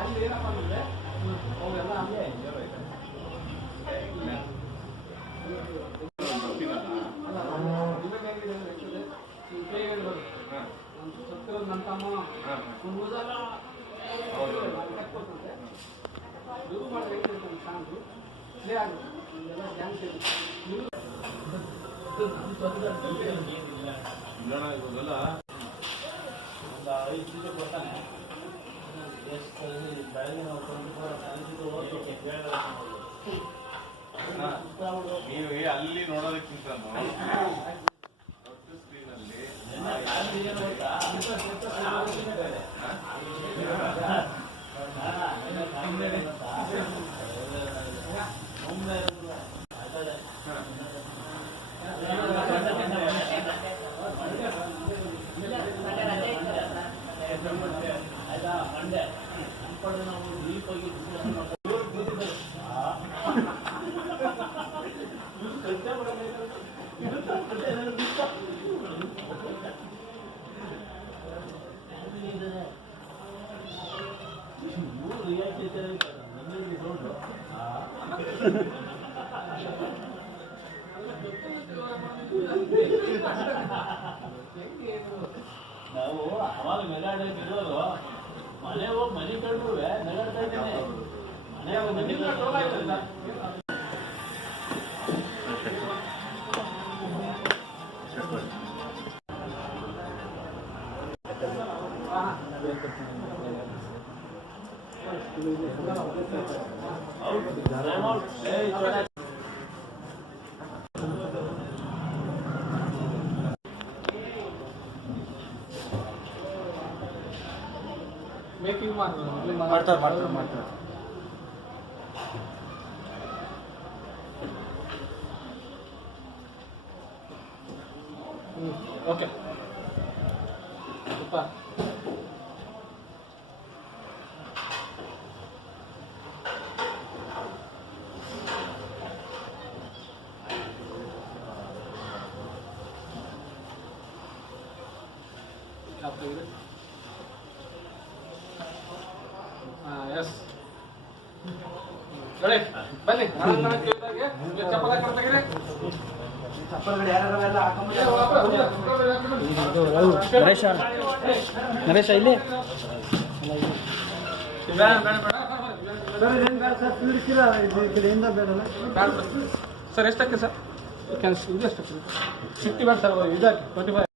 ಅಲ್ಲಿ ಏನಪ್ಪ ಅಂದರೆ ಅವೆಲ್ಲ ಹಂಗೆ ನನ್ನ ತಮ್ಮ ಶುರು ಮಾಡಿ ಸಾಂಗು ಪ್ಲೇ ಆಗುತ್ತೆ ಇದೆಲ್ಲ ಡ್ಯಾನ್ಸ್ ಇವೆಲ್ಲ ಒಂದು 5 ನಿಮಿಷ ಕೊಡ್ತಾನೆ ಎಷ್ಟು ಬೆಳಗ್ಗೆ ನಾವು 24 ನೀವು ಅಲ್ಲಿ ನೋಡೋದಕ್ಕಿಂತ ಸ್ಕ್ರೀನ್ ಆಯ್ತಾ ಮಂಡ್ಯ ಅನ್ಕೊಂಡು ನಾವು ದೀಪ ಹೋಗಿ ನಾವು ಅವಾಗ ಮೆಗಾಡಕ್ಕೆ ಇರೋದು ಮನೆ ಹೋಗಿ ಮನೆ ಕಂಡ್ರು ನಗಾಡ್ತಾ ಇದ್ದೀನಿ ಮನೆ ಮೇಕಿಂಗ್ ಮಾಡ್ತಾರೆ ಓಕೆ ಅಪ್ಪ ಎಸ್ ನೋಡಿ ಬನ್ನಿ ಚಪ್ಪಲ ಕೊಡ್ತಾಗಿದೆ ನರೇಶ ಇಲ್ಲಿ ಸರ್ ಎಷ್ಟಕ್ಕೆ ಸರ್ ಇದು ಎಷ್ಟು 50 ಬೇಡ ಸರ್ ಇದಾಕಿ 25